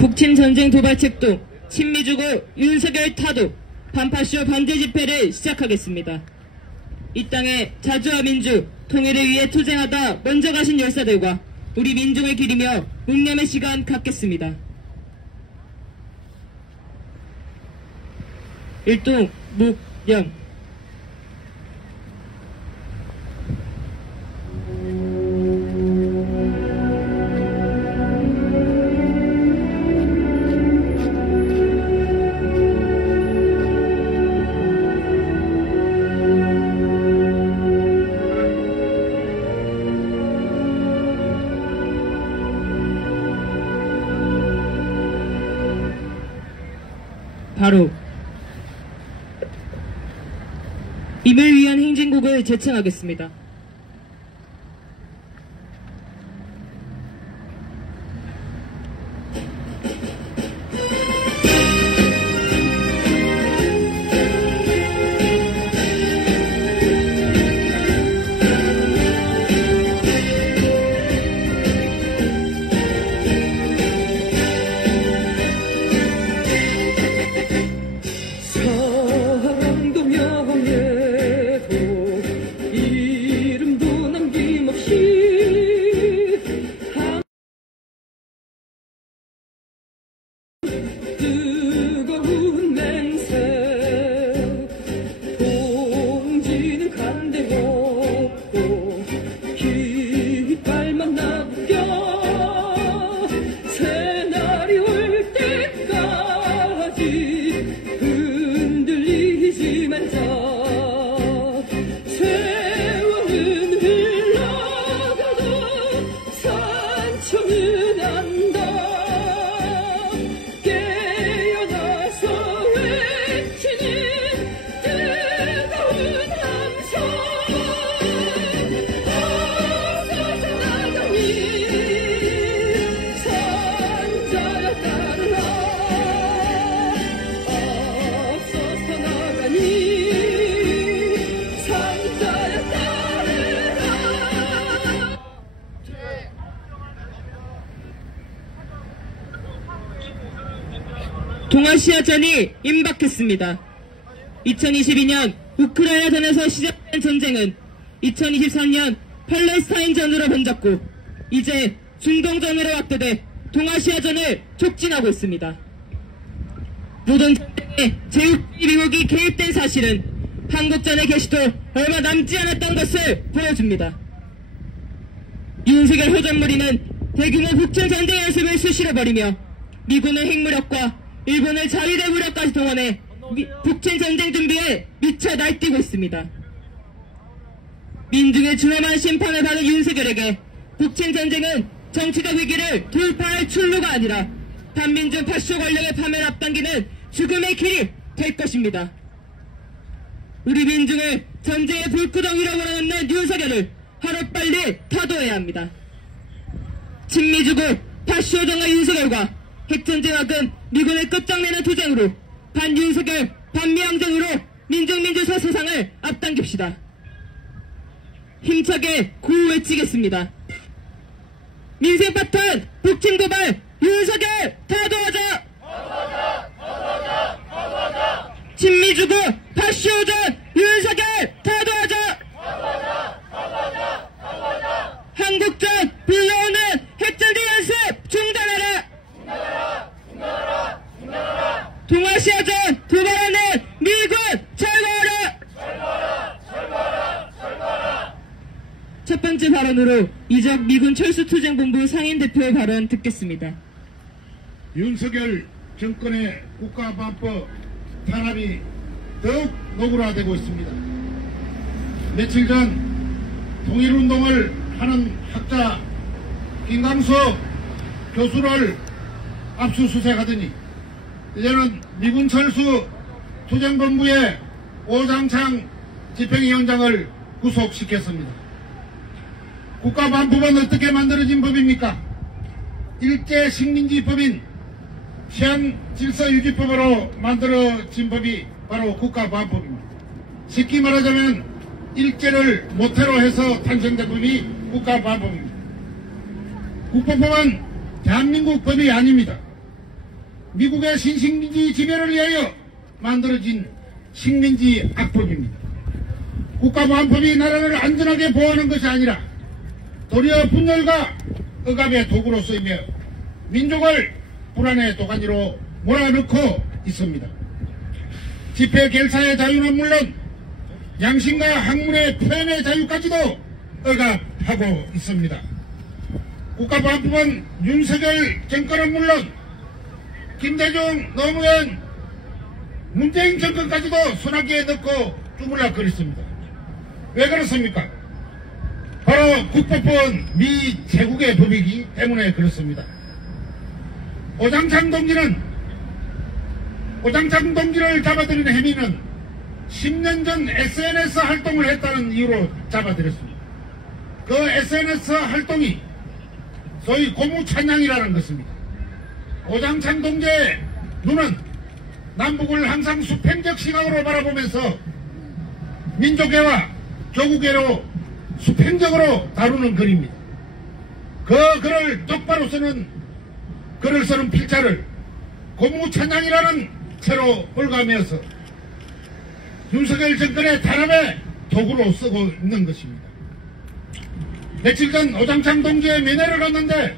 북침 전쟁 도발책동, 친미주고 윤석열 타도, 반파쇼 반대 집회를 시작하겠습니다. 이 땅의 자주와 민주, 통일을 위해 투쟁하다 먼저 가신 열사들과 우리 민중을 기리며 묵념의 시간 갖겠습니다. 일동 묵념. 바로 임을 위한 행진곡을 제청하겠습니다. 뜨거운 맹세 봉지는 간대고 깃발만 나부겨 새날이 올 때까지 흔들리지만 자 세월은 흘러가도 산천은 안다. 동아시아전이 임박했습니다. 2022년 우크라이나전에서 시작된 전쟁은 2023년 팔레스타인전으로 번졌고 이제 중동전으로 확대돼 동아시아전을 촉진하고 있습니다. 모든 전쟁에 제6미국이 개입된 사실은 한국전의 개시도 얼마 남지 않았던 것을 보여줍니다. 윤석열 호전무리는 대규모 북침 전쟁 연습을 수시로 벌이며 미군의 핵무력과 일본의 자위대 무력까지 동원해 북침 전쟁 준비에 미쳐 날뛰고 있습니다. 민중의 준엄한 심판을 받은 윤석열에게 북침 전쟁은 정치적 위기를 돌파할 출路가 아니라 반민중 파쇼 권력의 파멸 앞당기는 죽음의 길이 될 것입니다. 우리 민중을 전쟁의 불구덩이로 몰아넣는 윤석열을 하루빨리 타도해야 합니다. 친미주고 파쇼 정화 윤석열과 핵전쟁학은 미군을 끝장내는 투쟁으로 반윤석열, 반미항쟁으로 민중민주화 세상을 앞당깁시다. 힘차게 구호 외치겠습니다. 민생 파탄, 북침 도발, 윤석열 타도하자! 친미주고 파쇼전 윤석열 타도하자! 한국전 불러오는 핵전쟁 연습 중단하라! 동아시아전 도발하는 미군 철거하라! 첫 번째 발언으로 이적 미군 철수투쟁본부 상임대표의 발언 듣겠습니다. 윤석열 정권의 국가반법 탄압이 더욱 노골화되고 있습니다. 며칠 전 통일운동을 하는 학자 김강수 교수를 압수수색하더니 이제는 미군 철수 투쟁본부의 오장창 집행위원장을 구속시켰습니다. 국가반법은 어떻게 만들어진 법입니까? 일제식민지법인 시한질서유지법으로 만들어진 법이 바로 국가반법입니다. 쉽게 말하자면 일제를 모태로 해서 탄생된 법이 국가반법입니다. 국법법은 대한민국 법이 아닙니다. 미국의 신식민지 지배를 위하여 만들어진 식민지 악법입니다. 국가보안법이 나라를 안전하게 보호하는 것이 아니라 도리어 분열과 억압의 도구로 쓰이며 민족을 불안의 도가니로 몰아넣고 있습니다. 집회 결사의 자유는 물론 양심과 학문의 표현의 자유까지도 억압하고 있습니다. 국가보안법은 윤석열 정권은 물론 김대중, 노무현, 문재인 정권까지도 손아귀에 넣고 쭈물락거렸습니다. 왜 그렇습니까? 바로 국보법은 미 제국의 법이기 때문에 그렇습니다. 오장창 동지를 잡아들인 혐의는 10년 전 SNS 활동을 했다는 이유로 잡아들였습니다. 그 SNS 활동이 소위 고무찬양이라는 것입니다. 오장창 동지의 눈은 남북을 항상 수평적 시각으로 바라보면서 민족애와 조국애로 수평적으로 다루는 글입니다. 그 글을 똑바로 쓰는 글을 쓰는 필자를 고무찬양이라는 채로 올가매어서 윤석열 정권의 탄압의 도구로 쓰고 있는 것입니다. 며칠 전 오장창 동지의 면회를 갔는데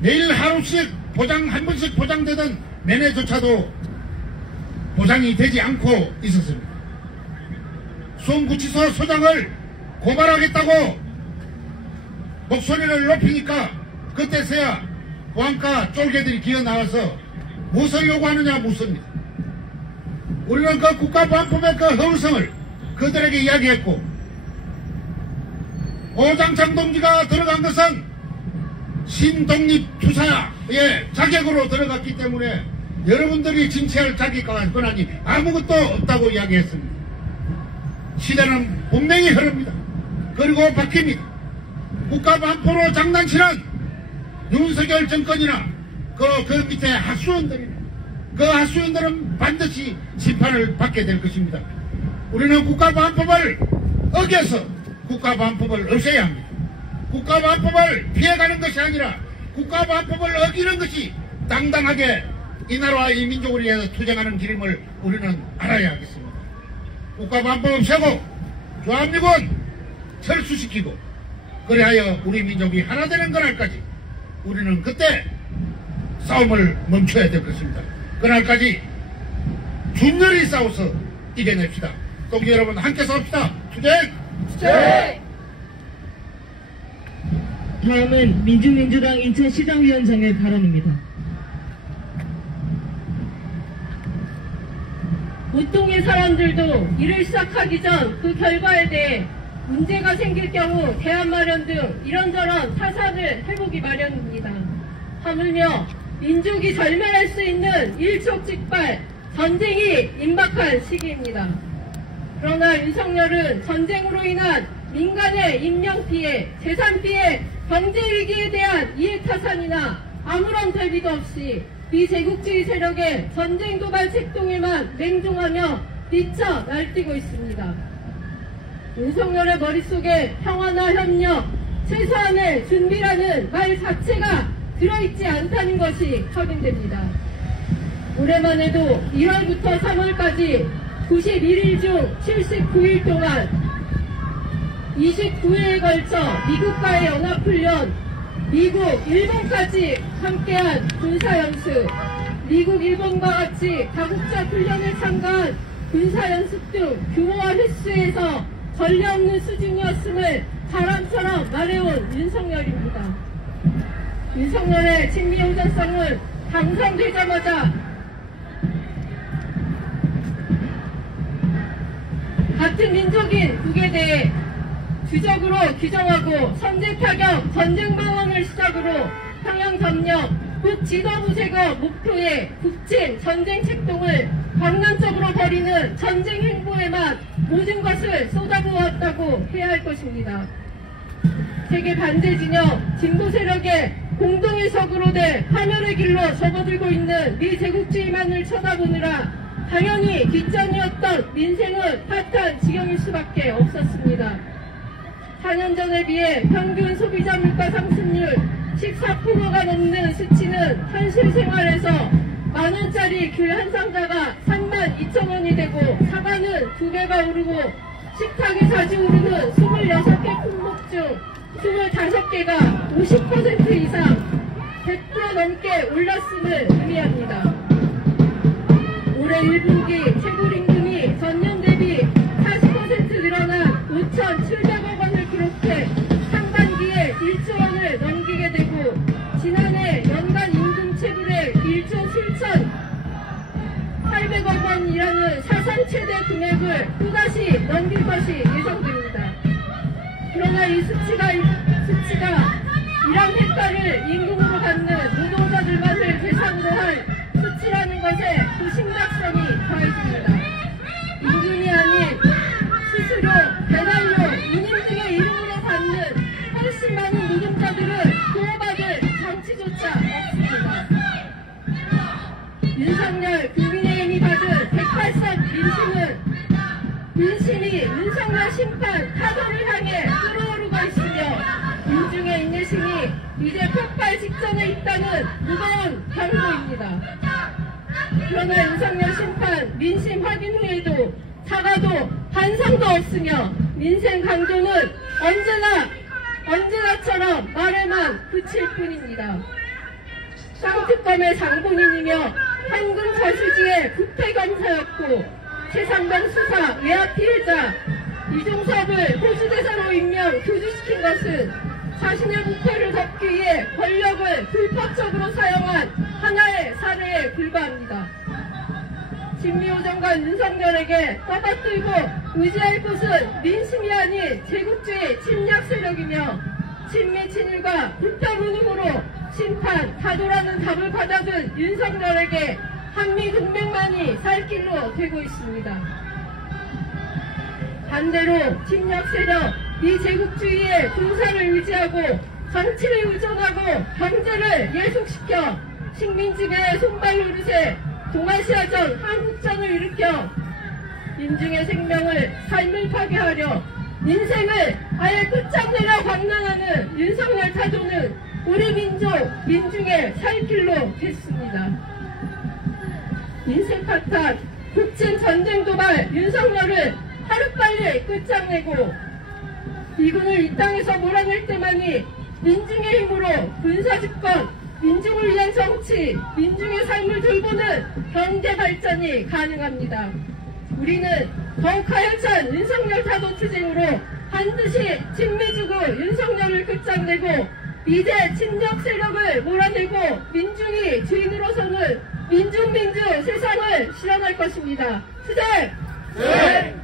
매일 하루씩 한 번씩 보장되던 면회조차도 보장이 되지 않고 있었습니다. 수원구치소 소장을 고발하겠다고 목소리를 높이니까 그때서야 보안과 쫄개들이 기어나와서 무엇을 요구하느냐 묻습니다. 우리는 그 국가보안법의 그 허울성을 그들에게 이야기했고 오장창 동지가 들어간 것은 신독립투사의 자격으로 들어갔기 때문에 여러분들이 징치할 자격과 권한이 아무것도 없다고 이야기했습니다. 시대는 분명히 흐릅니다. 그리고 바뀝니다. 국가보안법으로 장난치는 윤석열 정권이나 그 밑에 하수원들이나 그 하수원들은 반드시 심판을 받게 될 것입니다. 우리는 국가보안법을 어겨서 국가보안법을 없애야 합니다. 국가보안법을 피해가는 것이 아니라 국가보안법을 어기는 것이 당당하게 이 나라와 이 민족을 위해서 투쟁하는 길임을 우리는 알아야 하겠습니다. 국가보안법 없애고 주한미군 철수시키고 그리하여 우리 민족이 하나 되는 그날까지 우리는 그때 싸움을 멈춰야 될 것입니다. 그날까지 준열히 싸워서 이겨냅시다. 동지 여러분 함께 싸웁시다. 투쟁! 다음은 민주민주당 인천시장위원장의 발언입니다. 보통의 사람들도 일을 시작하기 전 그 결과에 대해 문제가 생길 경우 대안 마련 등 이런저런 타산을 해보기 마련입니다. 하물며 민족이 절멸할 수 있는 일촉즉발 전쟁이 임박한 시기입니다. 그러나 윤석열은 전쟁으로 인한 민간의 인명피해, 재산피해, 경제위기에 대한 이해타산이나 아무런 대비도 없이 비제국주의 세력의 전쟁 도발 책동에만 맹종하며 미쳐 날뛰고 있습니다. 윤석열의 머릿속에 평화나 협력, 최소한의 준비라는 말 자체가 들어있지 않다는 것이 확인됩니다. 올해만 해도 1월부터 3월까지 91일 중 79일 동안 29일에 걸쳐 미국과의 연합훈련, 미국, 일본까지 함께한 군사연습, 미국, 일본과 같이 다국적 훈련을 참가한 군사연습 등 규모와 횟수에서 전례 없는 수준이었음을 바람처럼 말해온 윤석열입니다. 윤석열의 친미우전성은 당선되자마자 같은 민족인 북에 대해 주적으로 규정하고 선제타격 전쟁방언을 시작으로 평양점령, 북지도부 제거 목표의 북침 전쟁 책동을 강간적으로 벌이는 전쟁 행보에만 모든 것을 쏟아부었다고 해야 할 것입니다. 세계 반대 진영, 진보 세력의 공동의석으로 된 파멸의 길로 접어들고 있는 미제국주의만을 쳐다보느라 당연히 뒷전이었던 민생은 파탄 지경일 수밖에 없었습니다. 4년 전에 비해 평균 소비자 물가 상승률 14%가 넘는 수치는 현실 생활에서 100원짜리 귤 한 상자가 32,000원이 되고 사과는 2배가 오르고 식탁이 자주 오르는 26개 품목 중 25개가 50% 이상 100% 넘게 올랐음을 의미합니다. 올해 1분기 최고임금이 전년 대비 40% 늘어난 5,700억 원을 기록해 상반기에 1조 원을 넘기게 되고 지난해 연간 임금 체불액 1조 7,800억 원이라는 사상 최대 금액을 또다시 넘길 것이 예상됩니다. 그러나 이 수치가 일한 횟가를 임금으로 받는 노동자들만을 대상으로 한 수치라는 것에 그 심각성이 더해집니다. 임금이 아닌 수수료, 배달료, 운임 등의 이름으로 받는 훨씬 많은 노동자들은 보호받을 장치조차 없습니다. 윤석열 국민의힘이 받은 108석 민심이 윤석열 심판 타도를 향해 끓어오르고 있으며 민중의 인내심이 이제 폭발 직전에 있다는 무거운 경고입니다. 그러나 윤석열 심판 민심 확인 후에도 사과도 반성도 없으며 민생 강조는 언제나처럼 말에만 그칠 뿐입니다. 쌍특검의 장본인이며 현금 저수지의 부패검사였고 최상병 수사 외압 피해자 이종섭을 호주대사로 임명 교주시킨 것은 자신의 부패를 덮기 위해 권력을 불법적으로 사용한 하나의 사례에 불과합니다. 진미호 장관 윤석열에게 떠받들고 의지할 곳은 민심이 아닌 제국주의 침략 세력이며 친미 친일과 부패 무능으로 심판 타도라는 답을 받아든 윤석열에게 한미 동맹만이 살 길로 되고 있습니다. 반대로 침략 세력 이 제국주의의 군사를 의지하고 정치를 의존하고 경제를 예속시켜 식민지배의 손발 노릇에 동아시아전 한국전을 일으켜 민중의 생명을 삶을 파괴하려 민생을 아예 끝장내려 광란하는 윤석열 타도는 우리 민중의 살길로 됐습니다. 인생 파탄, 국진 전쟁 도발 윤석열을 하루빨리 끝장내고 미군을 이 땅에서 몰아낼 때만이 민중의 힘으로 군사집권, 민중을 위한 정치, 민중의 삶을 돌보는 경제 발전이 가능합니다. 우리는 더욱 하열찬 윤석열 타도 투쟁으로 반드시 친미주구 윤석열을 끝장내고 이제 친적 세력을 몰아내고 민중이 주인으로서는 민중민주 세상을 실현할 것입니다. 투쟁! 네!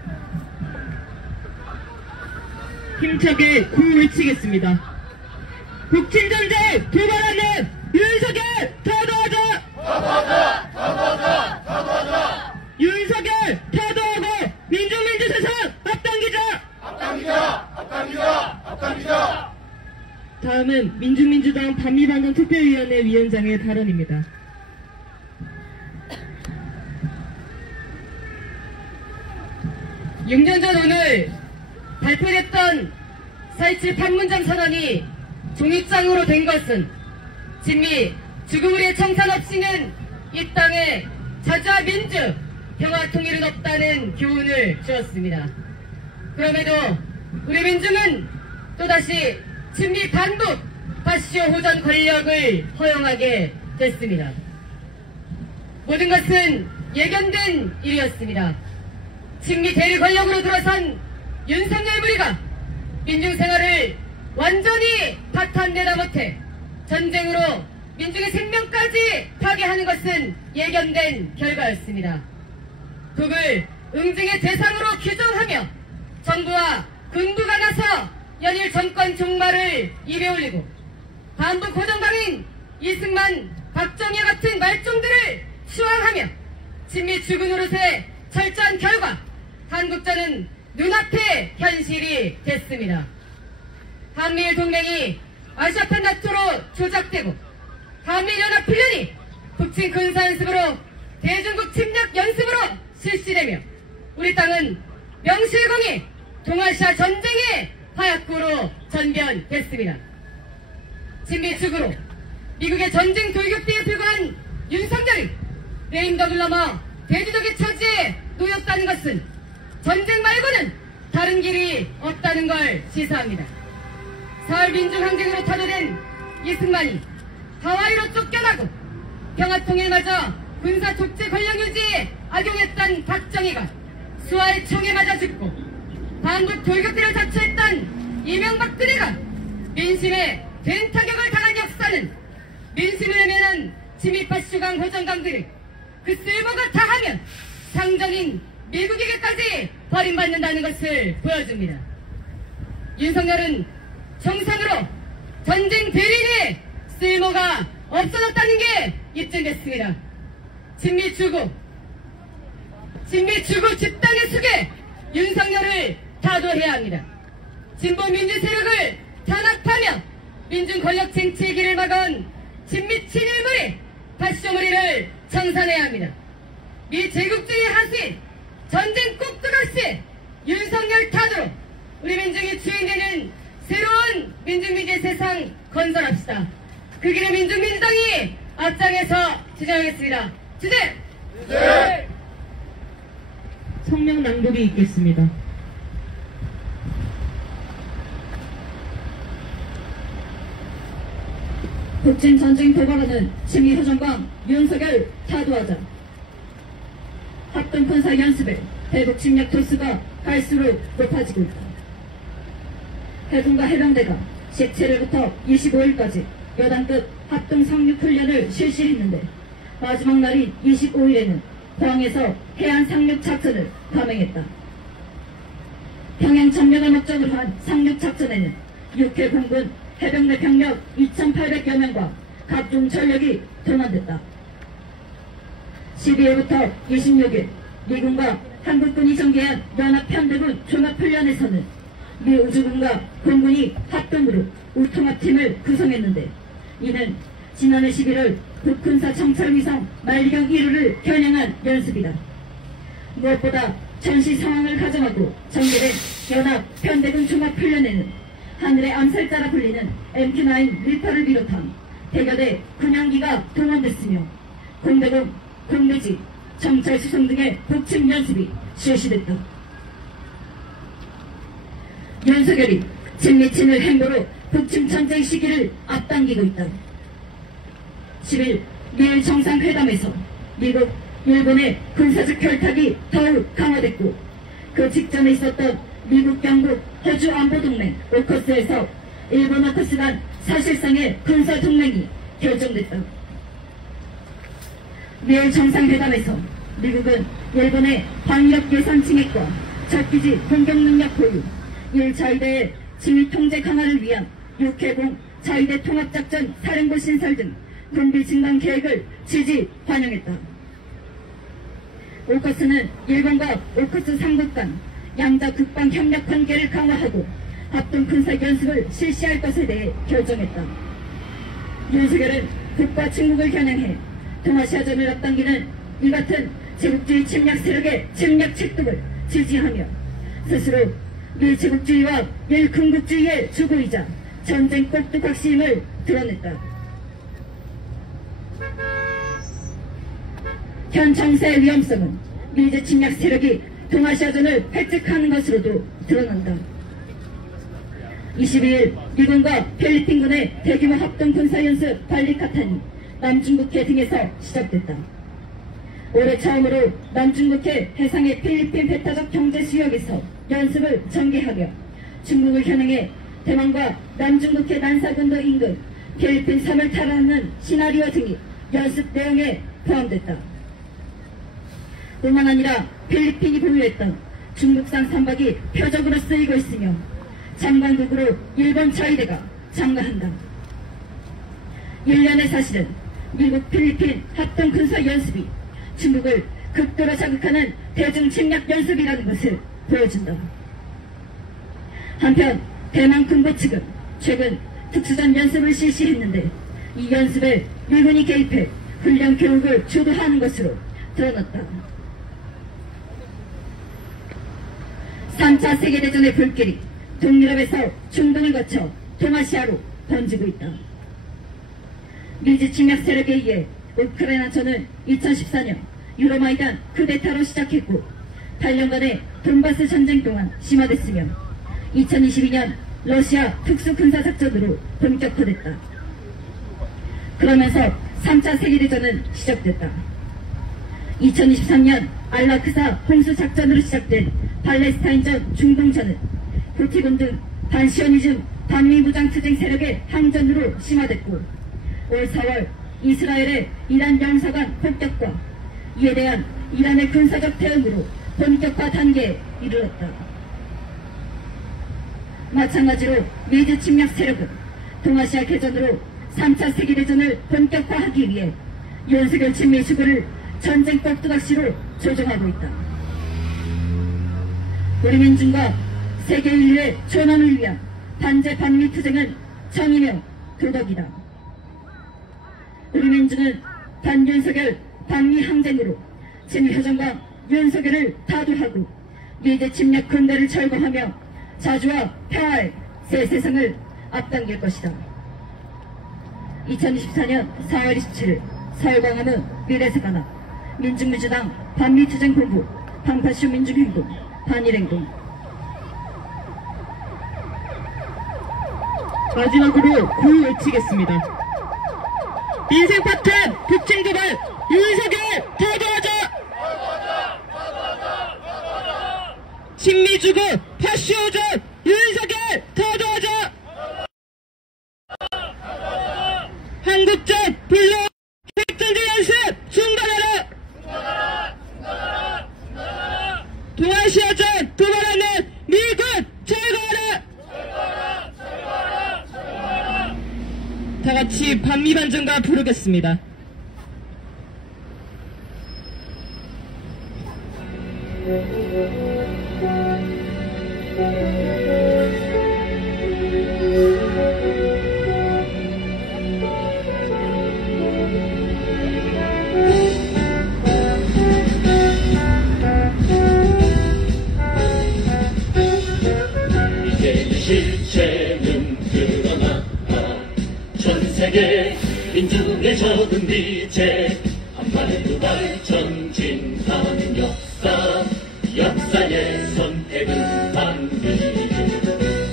힘차게 구호 외치겠습니다. 북친전쟁 도발하는 윤석열 타도하자! 타도하자! 타도하자! 타도하자! 윤석열 타도하고 민중민주 세상 앞당기자! 앞당기자! 앞당기자! 앞당기자! 다음은 민중민주당 반미반동 특별위원회 위원장의 발언입니다. 6년 전 오늘 발표됐던 4.27 판문점 선언이 종이장으로 된 것은 진미 죽음의 청산 없이는 이 땅에 자주와 민주, 평화 통일은 없다는 교훈을 주었습니다. 그럼에도 우리 민중은 또다시 친미 반북 파시오 호전 권력을 허용하게 됐습니다. 모든 것은 예견된 일이었습니다. 친미 대리 권력으로 들어선 윤석열 무리가 민중생활을 완전히 파탄내다 못해 전쟁으로 민중의 생명까지 파괴하는 것은 예견된 결과였습니다. 북을 응징의 대상으로 규정하며 정부와 군부가 나서 연일 정권 종말을 입에 올리고 반북 고정당인 이승만, 박정희와 같은 말종들을 추앙하며 친미 죽은 노릇에 철저한 결과 한국전은 눈앞의 현실이 됐습니다. 한미일 동맹이 아시아판 나토로 조작되고 한미연합훈련이 북친 군사연습으로 대중국 침략 연습으로 실시되며 우리 땅은 명실공히 동아시아 전쟁의 화약고로 전변됐습니다. 친미 측으로 미국의 전쟁 돌격대에 불과한 윤석열이 레임덕을 넘어 대지덕의 처지에 놓였다는 것은 전쟁 말고는 다른 길이 없다는 걸 시사합니다. 사흘 민중항쟁으로 타도된 이승만이 하와이로 쫓겨나고 평화통일마저 군사 독재 권력 유지에 악용했던 박정희가 수하의 총에 맞아 죽고 반국 돌격대를 자처했던 이명박근혜가 민심에 된타격을 당한 역사는 민심을 외면한 지미파쇼강 호정강들을 그 쓸모가 다하면 상전인 미국에게까지 버림받는다는 것을 보여줍니다. 윤석열은 정상으로 전쟁 대리인의 쓸모가 없어졌다는 게 입증됐습니다. 친미주구 집단의 숙에 윤석열을 타도해야 합니다. 진보 민주 세력을 탄압하며 민중 권력 쟁취의 길을 막은 친미 친일물의 파쇼무리를 청산해야 합니다. 미 제국주의 하수인 전쟁 꼭두각시 윤석열 타도로 우리 민중이 주인되는 새로운 민중민주의 세상 건설합시다. 그 길에 민중민주당이 앞장에서 주장하겠습니다. 주제! 성명 낭독이 있겠습니다. 북진 전쟁 도발하는 친미 허정광 윤석열 타도하자. 합동군사 연습에 대북 침략 도수가 갈수록 높아지고 있다. 해군과 해병대가 17일부터 25일까지 여단급 합동 상륙훈련을 실시했는데 마지막 날인 25일에는 포항에서 해안 상륙 작전을 감행했다. 평양 점령을 목적으로 한 상륙 작전에는 육해 공군 해병대 병력 2,800여 명과 각종 전력이 동원됐다. 12일부터 26일 미군과 한국군이 전개한 연합편대군 종합훈련에서는 미 우주군과 공군이 합동으로 우통합팀을 구성했는데 이는 지난해 11월 북군사 정찰위성 만리경 1호를 겨냥한 연습이다. 무엇보다 전시 상황을 가정하고 전개된 연합편대군 종합훈련에는 하늘의 암살자라 불리는 MQ-9 리파를 비롯한 대여대 군용기가 동원됐으며 공대공, 공대지, 정찰 수송 등의 북침 연습이 실시됐다. 윤석열이 친미친을 행보로 북침 전쟁 시기를 앞당기고 있다. 10일 미일 정상회담에서 미국, 일본의 군사적 결탁이 더욱 강화됐고 그 직전에 있었던 미국, 영국, 호주 안보동맹 오커스에서 일본 오커스 간 사실상의 군사동맹이 결정됐다. 미일 정상회담에서 미국은 일본의 방위력 예산 증액과 적기지 공격 능력 보유, 일자위대의 지휘 통제 강화를 위한 육해공 자위대 통합작전 사령부 신설 등 군비 증강 계획을 지지 환영했다. 오커스는 일본과 오커스 3국 간 양자 국방 협력 관계를 강화하고 합동 군사 연습을 실시할 것에 대해 결정했다. 윤석열은 북과 중국을 겨냥해 동아시아전을 앞당기는 이 같은 제국주의 침략 세력의 침략 책독을 지지하며 스스로 밀제국주의와 일군국주의의 주구이자 전쟁 꼭두각시임을 드러냈다. 현 정세의 위험성은 밀제 침략 세력이 동아시아전을 획득하는 것으로도 드러난다. 22일 미군과 필리핀군의 대규모 합동 군사연습 발리카탄이 남중국해 등에서 시작됐다. 올해 처음으로 남중국해 해상의 필리핀 배타적 경제 수역에서 연습을 전개하며 중국을 겨냥해 대만과 남중국해 난사군도 인근 필리핀 섬을 탈환하는 시나리오 등이 연습 내용에 포함됐다. 뿐만 아니라 필리핀이 보유했던 중국산 선박이 표적으로 쓰이고 있으며 장관국으로 일본 자위대가 참가한다. 1년의 사실은 미국 필리핀 합동 군사 연습이 중국을 극도로 자극하는 대중 침략 연습이라는 것을 보여준다. 한편 대만 군부 측은 최근 특수전 연습을 실시했는데 이 연습에 미군이 개입해 훈련 교육을 주도하는 것으로 드러났다. 3차 세계대전의 불길이 동유럽에서 중동을 거쳐 동아시아로 번지고 있다. 미지 침략 세력에 의해 우크라이나전은 2014년 유로마이단 쿠데타로 시작했고 8년간의 돈바스 전쟁 동안 심화됐으며 2022년 러시아 특수군사작전으로 본격화됐다. 그러면서 3차 세계대전은 시작됐다. 2023년 알라크사 홍수작전으로 시작된 팔레스타인전 중동전은 후티군 등 반시오니즘 반미무장투쟁 세력의 항전으로 심화됐고 올 4월 이스라엘의 이란 영사관 폭격과 이에 대한 이란의 군사적 대응으로 본격화 단계에 이르렀다. 마찬가지로 미드 침략 세력은 동아시아 개전으로 3차 세계대전을 본격화하기 위해 윤석열 친미 수구를 전쟁법 두각시로 조종하고 있다. 우리 민중과 세계 인류의 존엄을 위한 반제 반미 투쟁은 정의며 도덕이다. 우리 민중은 반윤석열 반미 항쟁으로 친미효정과 윤석열을 타도하고 미제 침략 군대를 철거하며 자주와 평화의 새 세상을 앞당길 것이다. 2024년 4월 27일 서울 광화문 미래에서 관악 민중민주당 반미투쟁본부 방파쇼 민중행동 반일행동. 마지막으로 구호 외치겠습니다. 민생 파탄 북진도발 윤석열 타도하자! 친미주구 파쇼전 윤석열 타도하자! 한국전 불러 핵전쟁 연습 중단하라! 동아시아전 도발하는 미군 철거하라! 다같이 반미반전가 부르겠습니다. 이제는 실체는 드러나 전 세계 민중의 적은 빛에 한발 두발 전진하는 역사의 선택은 반드시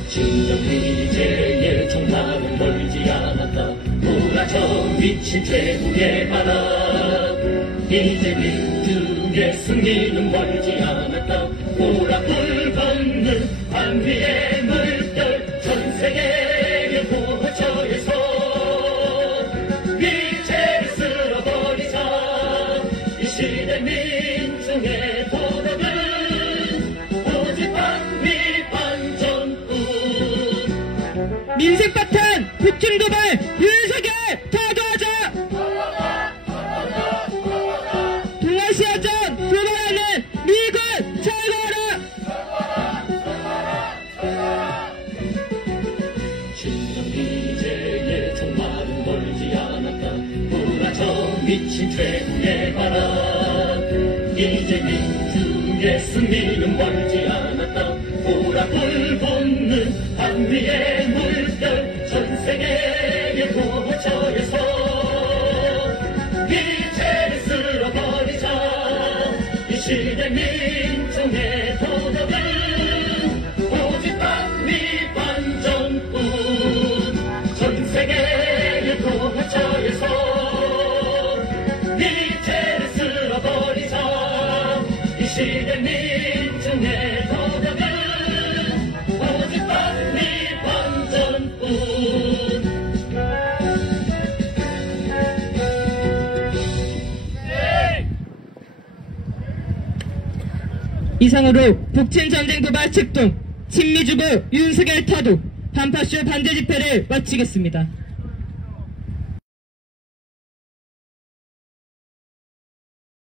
진정 미제의 정말은 멀지 않았다. 몰아쳐 미친 최후의 바람 이제 민중의 승리는 멀지 않았다. 보라불 걷는 반위의 물결 전 세계의 호처에서 미제를 쓸어버리자. 이 시대 민중의 도덕은 오직 반미 반전뿐. 민생파탄 북진도발 윤석열 타도하자! 동아시아전 도발하는 미군 철거하라! 진정 미제의 정말은 멀지 않았다. 몰아쳐 미친 최후의 바람 이제 민중의 승리는 멀지 않았다. 보라불 돋는 반미의 물결 전 세계의 도처에서 미제를 쓸어버리자. 이 시대 민중의 도덕은 오직 반미 반전뿐. 전 세계의 도처에서 미제를 쓸어버리자. 이 시대 민중의 도덕은 오직 반미 반전뿐. 이상으로 북친전쟁 도발 책동 친미주부 윤석열 타도 반파쇼 반대 집회를 마치겠습니다.